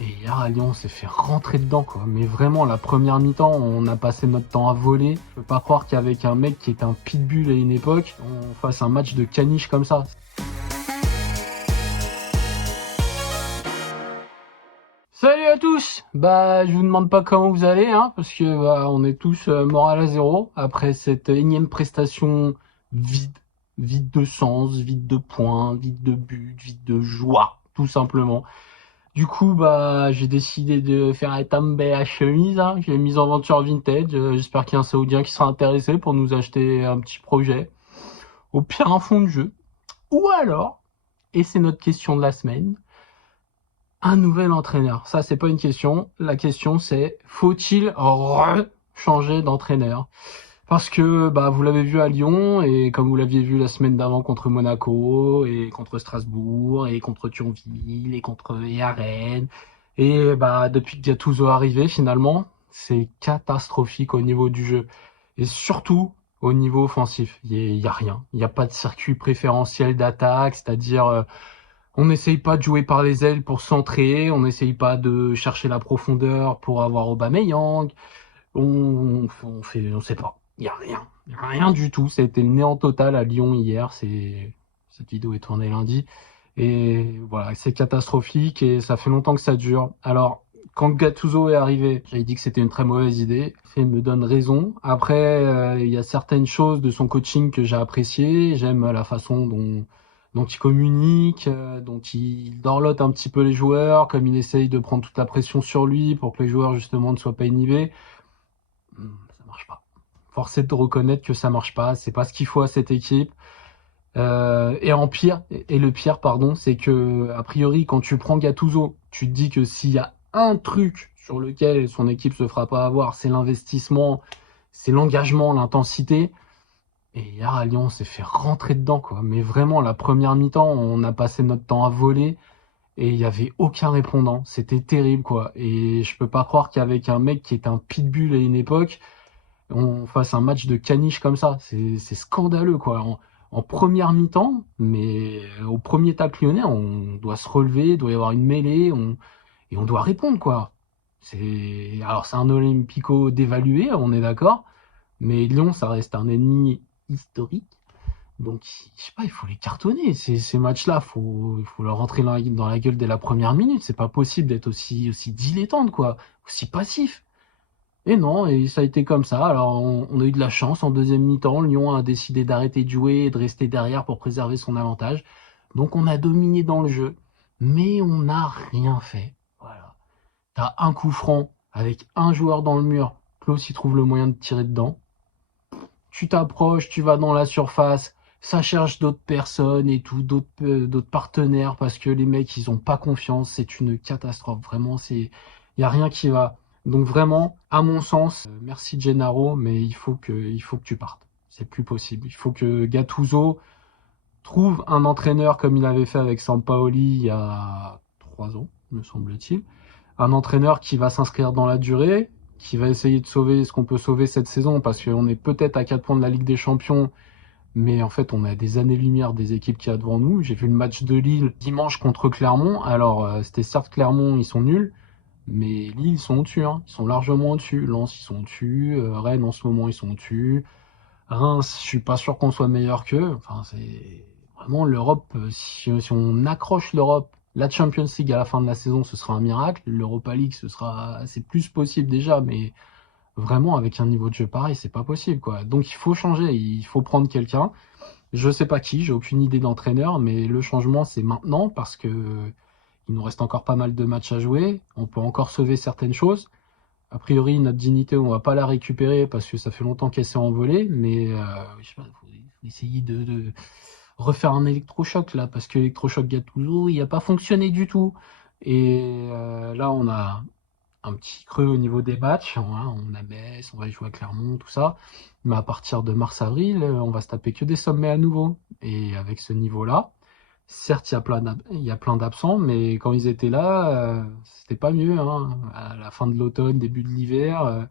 Et hier à Lyon, on s'est fait rentrer dedans, quoi. Mais vraiment, la première mi-temps, on a passé notre temps à voler. Je peux pas croire qu'avec un mec qui était un pitbull à une époque, on fasse un match de caniche comme ça. Salut à tous! Je vous demande pas comment vous allez, hein, parce que on est tous moral à zéro après cette énième prestation vide, vide de sens, vide de points, vide de buts, vide de joie, tout simplement. Du coup, j'ai décidé de faire un també à chemise, hein. J'ai mis en vente sur Vinted. J'espère qu'il y a un Saoudien qui sera intéressé pour nous acheter un petit projet. Au pire, un fond de jeu. Ou alors, et c'est notre question de la semaine, un nouvel entraîneur. Ça, c'est pas une question. La question, c'est faut-il changer d'entraîneur? Parce que vous l'avez vu à Lyon et comme vous l'aviez vu la semaine d'avant contre Monaco et contre Strasbourg et contre Thionville et à Rennes. Et depuis que Gattuso est arrivé finalement, c'est catastrophique au niveau du jeu et surtout au niveau offensif. Il y a rien. Il n'y a pas de circuit préférentiel d'attaque, c'est-à-dire on n'essaye pas de jouer par les ailes pour centrer, on n'essaye pas de chercher la profondeur pour avoir Aubameyang. On sait pas. Il y a rien. Il y a rien du tout. C'était le néant total à Lyon hier. Cette vidéo est tournée lundi. Et voilà, c'est catastrophique et ça fait longtemps que ça dure. Alors, quand Gattuso est arrivé, j'avais dit que c'était une très mauvaise idée. Il me donne raison. Après, il y a certaines choses de son coaching que j'ai appréciées. J'aime la façon dont il communique, dont il dorlote un petit peu les joueurs, comme il essaye de prendre toute la pression sur lui pour que les joueurs justement ne soient pas inhibés. Ça marche pas. Force est de reconnaître que ça marche pas. C'est pas ce qu'il faut à cette équipe. Et le pire, pardon, c'est que a priori, quand tu prends Gattuso, tu te dis que s'il y a un truc sur lequel son équipe se fera pas avoir, c'est l'investissement, c'est l'engagement, l'intensité. Et hier à Lyon, on s'est fait rentrer dedans, quoi. Mais vraiment, la première mi-temps, on a passé notre temps à voler et il y avait aucun répondant. C'était terrible, quoi. Et je peux pas croire qu'avec un mec qui était un pitbull à une époque, on fasse un match de caniche comme ça. C'est scandaleux, quoi. En première mi-temps, mais au premier tacle lyonnais, on doit se relever, il doit y avoir une mêlée, et on doit répondre, quoi. Alors c'est un Olympico dévalué, on est d'accord, mais Lyon, ça reste un ennemi historique. Donc, je sais pas, il faut les cartonner. Ces matchs-là, il faut leur rentrer dans la gueule dès la première minute. C'est pas possible d'être aussi dilettante, quoi. Aussi passif. Et non, et ça a été comme ça. Alors, on a eu de la chance en deuxième mi-temps. Lyon a décidé d'arrêter de jouer et de rester derrière pour préserver son avantage. Donc, on a dominé dans le jeu, mais on n'a rien fait. Voilà. T'as un coup franc avec un joueur dans le mur. Klaus, il trouve le moyen de tirer dedans. Tu t'approches, tu vas dans la surface. Ça cherche d'autres personnes et tout, d'autres partenaires parce que les mecs, ils ont pas confiance. C'est une catastrophe. Vraiment, il y a rien qui va. Donc vraiment, à mon sens, merci Gennaro, mais il faut que tu partes. C'est plus possible. Il faut que Gattuso trouve un entraîneur comme il avait fait avec Sampaoli il y a 3 ans, me semble-t-il. Un entraîneur qui va s'inscrire dans la durée, qui va essayer de sauver ce qu'on peut sauver cette saison, parce qu'on est peut-être à 4 points de la Ligue des Champions, mais en fait, on a des années-lumière des équipes qu'il y a devant nous. J'ai vu le match de Lille dimanche contre Clermont. Alors, c'était certes Clermont, ils sont nuls, mais Lille, ils sont au-dessus, hein. Ils sont largement au-dessus. Lens, ils sont au-dessus. Rennes, en ce moment, ils sont au-dessus. Reims, je suis pas sûr qu'on soit meilleur qu'eux. Enfin, c'est vraiment l'Europe. Si on accroche l'Europe, la Champions League à la fin de la saison, ce sera un miracle. L'Europa League, c'est plus possible déjà, mais vraiment avec un niveau de jeu pareil, c'est pas possible, quoi. Donc il faut changer, il faut prendre quelqu'un. Je sais pas qui, j'ai aucune idée d'entraîneur, mais le changement c'est maintenant parce que il nous reste encore pas mal de matchs à jouer. On peut encore sauver certaines choses. A priori, notre dignité, on va pas la récupérer parce que ça fait longtemps qu'elle s'est envolée, mais je sais pas, faut essayer de refaire un électrochoc là, parce que l'électrochoc Gattuso, il a pas fonctionné du tout. Et là, on a un petit creux au niveau des matchs, hein. On a Metz, on va jouer à Clermont, tout ça. Mais à partir de mars-avril, on va se taper que des sommets à nouveau. Et avec ce niveau-là, certes, il y a plein d'absents, mais quand ils étaient là, c'était pas mieux, hein. À la fin de l'automne, début de l'hiver,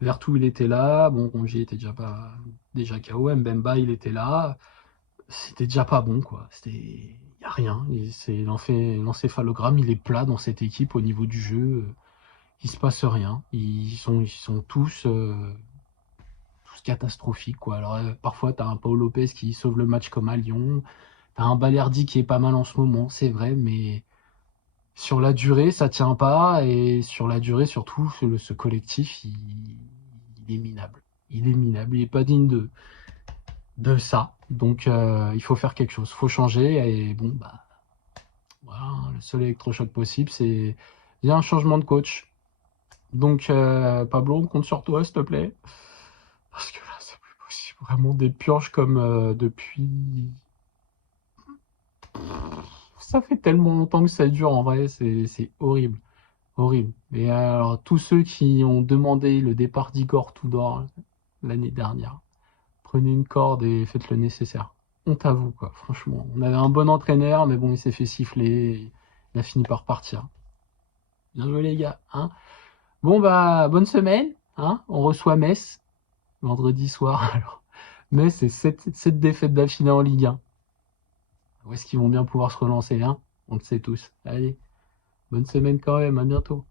Vertou, il était là. Bon, Rongier était déjà pas déjà KO. Mbemba, il était là. C'était déjà pas bon, quoi. Il y a rien. C'est l'encéphalogramme, il est plat dans cette équipe au niveau du jeu. Il se passe rien. Ils sont tous catastrophiques, quoi. Alors, parfois, tu as un Paul Lopez qui sauve le match comme à Lyon. Tu as un Balerdi qui est pas mal en ce moment, c'est vrai, mais sur la durée, ça tient pas. Et sur la durée, surtout, ce collectif, il est minable. Il est minable. Il est pas digne de ça. Donc, il faut faire quelque chose. Il faut changer. Et bon, bah, voilà, le seul électrochoc possible, c'est il y a un changement de coach. Donc, Pablo, on compte sur toi, s'il te plaît. Parce que là, c'est plus possible. Vraiment des purges comme depuis. Ça fait tellement longtemps que ça dure, en vrai, c'est horrible. Horrible. Et alors, tous ceux qui ont demandé le départ d'Igor Tudor l'année dernière, prenez une corde et faites le nécessaire. Honte à vous, quoi, franchement. On avait un bon entraîneur, mais bon, il s'est fait siffler. Il a fini par partir. Bien joué, les gars. Hein. Bon, bah, bonne semaine. Hein. On reçoit Metz vendredi soir. Alors, Metz, c'est 7 défaites d'affilée en Ligue 1. Où est-ce qu'ils vont bien pouvoir se relancer, hein? On le sait tous. Allez, bonne semaine quand même. À bientôt.